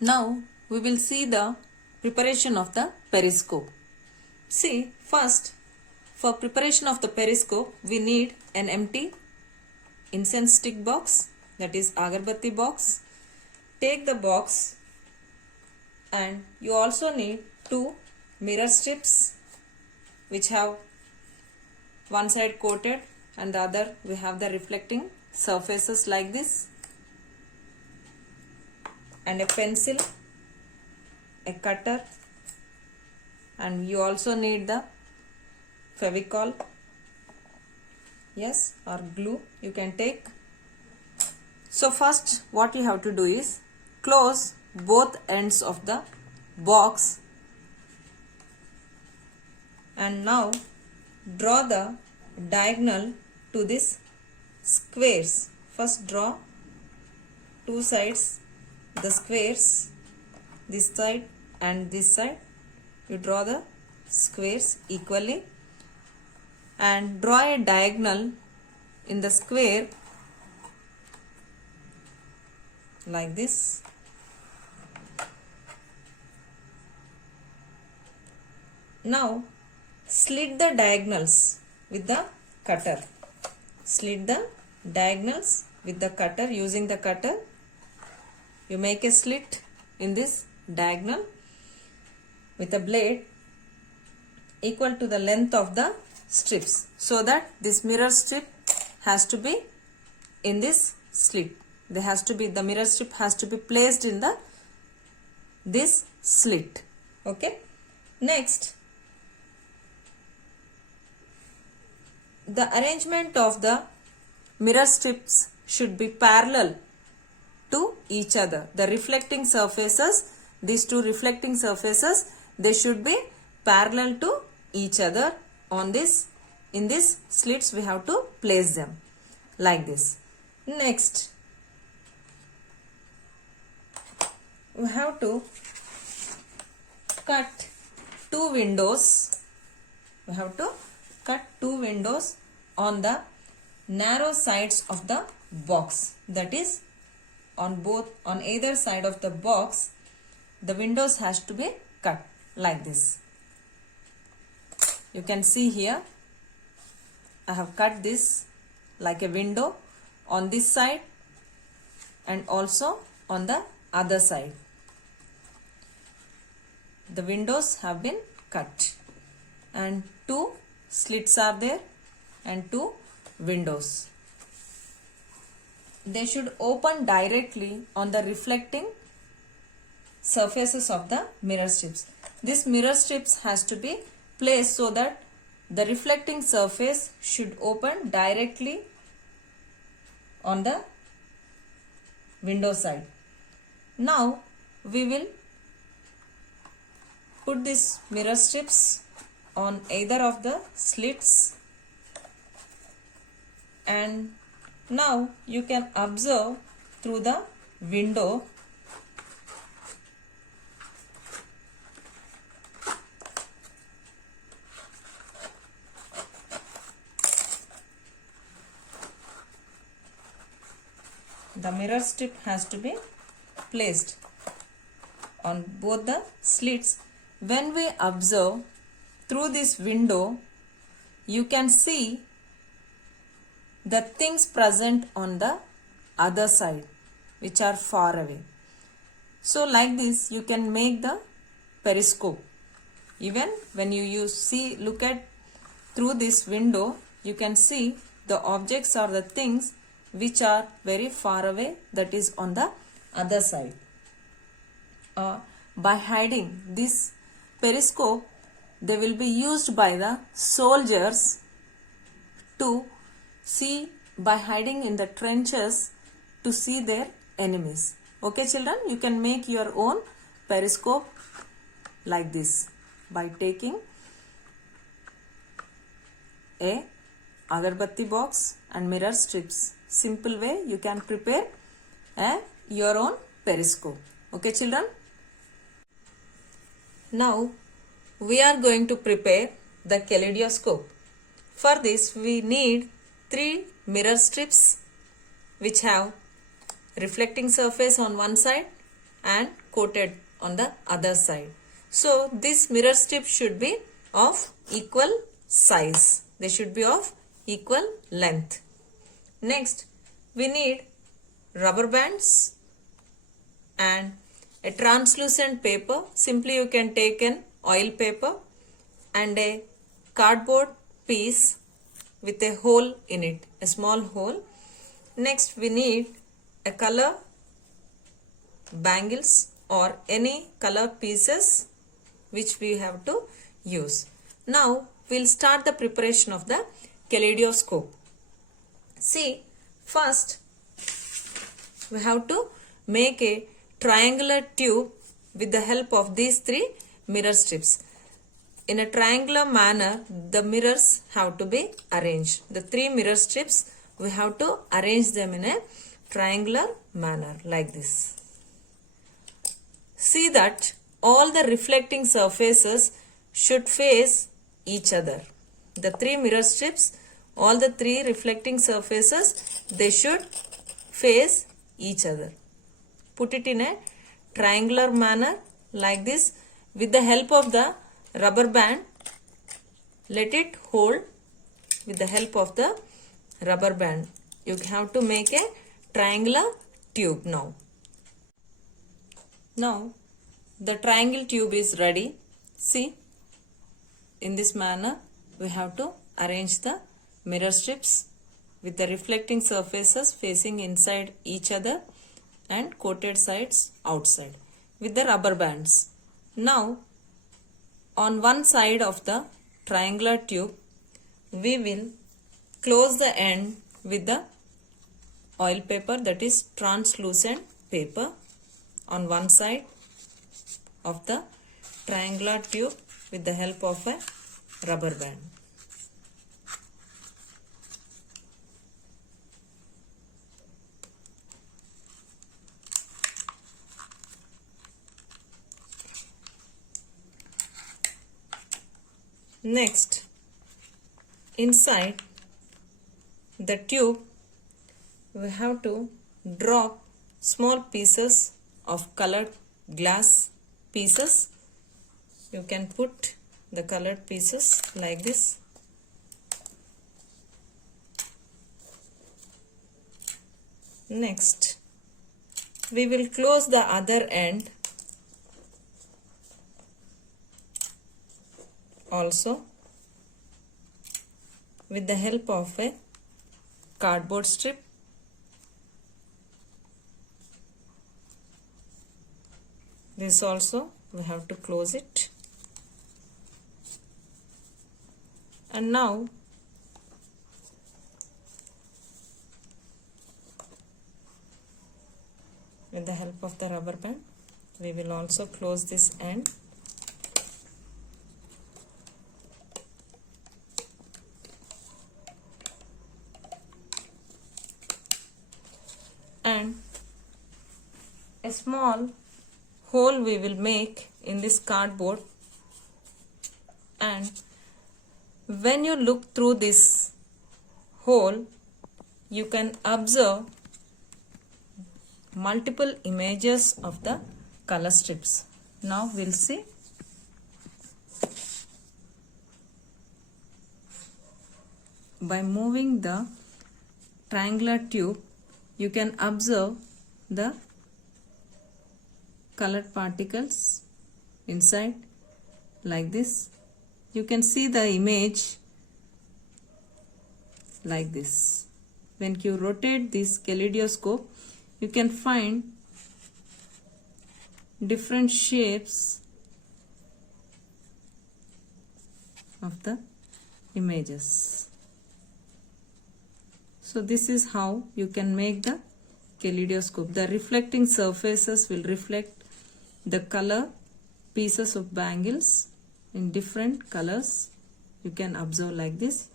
Now we will see the preparation of the periscope. See, first for preparation of the periscope we need an empty incense stick box, that is agarbatti box. Take the box and you also need two mirror strips which have one side coated and the other we have the reflecting surfaces like this, and a pencil, a cutter, and you also need the Fevicol, yes, or glue you can take. So first what you have to do is close both ends of the box and now draw the diagonal to this squares. First draw two sides, the squares, this side and this side. You draw the squares equally and draw a diagonal in the square like this. Now slit the diagonals with the cutter. Slit the diagonals with the cutter. Using the cutter you make a slit in this diagonal with a blade equal to the length of the strips, so that this mirror strip has to be in this slit. The mirror strip has to be placed in this slit. Okay. Next, the arrangement of the mirror strips should be parallel to each other. The reflecting surfaces, these two reflecting surfaces, they should be parallel to each other on this. In this slits we have to place them like this. Next, we have to cut two windows. We have to cut two windows on the narrow sides of the box, that is on either side of the box the windows has to be cut like this. You can see here I have cut this like a window on this side and also on the other side. The windows have been cut and two slits are there and two windows. They should open directly on the reflecting surfaces of the mirror strips. This mirror strips has to be placed so that the reflecting surface should open directly on the window side. Now we will put these mirror strips on either of the slits, and now you can observe through the window the mirror strip has to be placed on both the slits. When we observe through this window, you can see the things present on the other side which are far away. So like this you can make the periscope. Even when you look at through this window, you can see the objects or the things which are very far away, that is on the other side. By hiding this periscope, they will be used by the soldiers to see, by hiding in the trenches to see their enemies. Okay children, you can make your own periscope like this by taking a agarbatti box and mirror strips. Simple way you can prepare your own periscope. Okay children. Now we are going to prepare the kaleidoscope. For this we need 3 mirror strips which have reflecting surface on one side and coated on the other side. So this mirror strip should be of equal size. They should be of equal length. Next, we need rubber bands and a translucent paper. Simply you can take an oil paper and a cardboard piece with a hole in it, a small hole. Next, we need a color bangles or any color pieces which we have to use. Now, we'll start the preparation of the kaleidoscope. See, first we have to make a triangular tube with the help of these three mirror strips. In a triangular manner, the mirrors have to be arranged. The three mirror strips, we have to arrange them in a triangular manner like this. See that all the reflecting surfaces should face each other. The three mirror strips, all the three reflecting surfaces, they should face each other. Put it in a triangular manner like this. With the help of the rubber band, let it hold with the help of the rubber band. You have to make a triangular tube now. Now, the triangle tube is ready. See, in this manner, we have to arrange the mirror strips with the reflecting surfaces facing inside each other and coated sides outside with the rubber bands. Now, on one side of the triangular tube, we will close the end with the oil paper, that is translucent paper, on one side of the triangular tube with the help of a rubber band. Next, inside the tube, we have to drop small pieces of colored glass pieces. You can put the colored pieces like this. Next, we will close the other end also with the help of a cardboard strip. This also we have to close it. And now with the help of the rubber band, we will also close this end. And a small hole we will make in this cardboard, and when you look through this hole, you can observe multiple images of the color strips. Now we'll see. By moving the triangular tube, you can observe the colored particles inside like this. You can see the image like this. When you rotate this kaleidoscope, you can find different shapes of the images. So this is how you can make the kaleidoscope. The reflecting surfaces will reflect the color pieces of bangles in different colors. You can observe like this.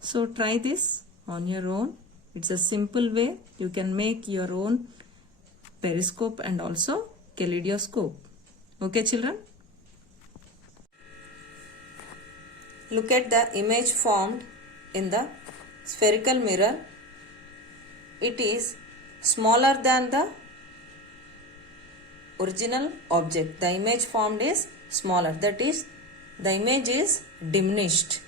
So try this on your own. It's a simple way. You can make your own periscope and also kaleidoscope. Okay, children? Look at the image formed in the spherical mirror. It is smaller than the original object. The image formed is smaller. That is, the image is diminished.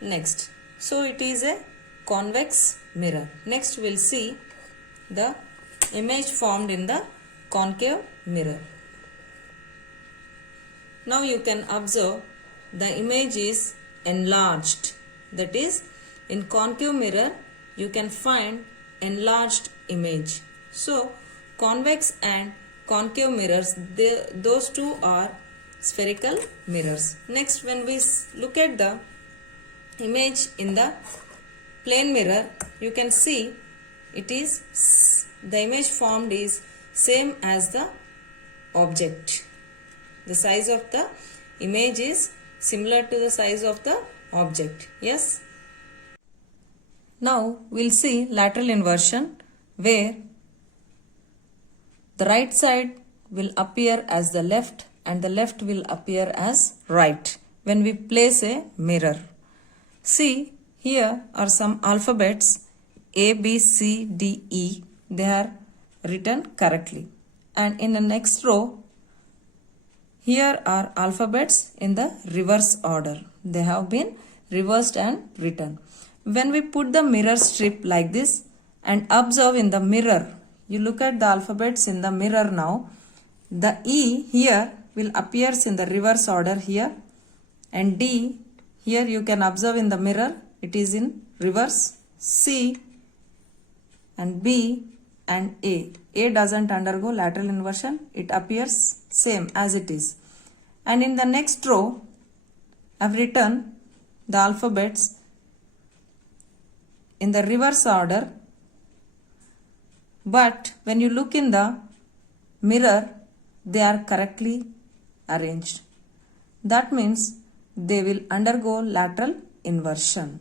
Next, so it is a convex mirror. Next, we'll see the image formed in the concave mirror. Now you can observe the image is enlarged. That is, in concave mirror you can find enlarged image. So convex and concave mirrors, those two are spherical mirrors. Next, when we look at the image in the plane mirror, you can see it is the image formed is same as the object. The size of the image is similar to the size of the object. Yes. Now we'll see lateral inversion, where the right side will appear as the left and the left will appear as right when we place a mirror. See, here are some alphabets A, B, C, D, E. They are written correctly. And in the next row, here are alphabets in the reverse order. They have been reversed and written. When we put the mirror strip like this and observe in the mirror, you look at the alphabets in the mirror now. The E here will appear in the reverse order here, and D here you can observe in the mirror it is in reverse. C and B and A. A doesn't undergo lateral inversion. It appears same as it is. And in the next row, I've written the alphabets in the reverse order. But when you look in the mirror, they are correctly arranged. That means they will undergo lateral inversion.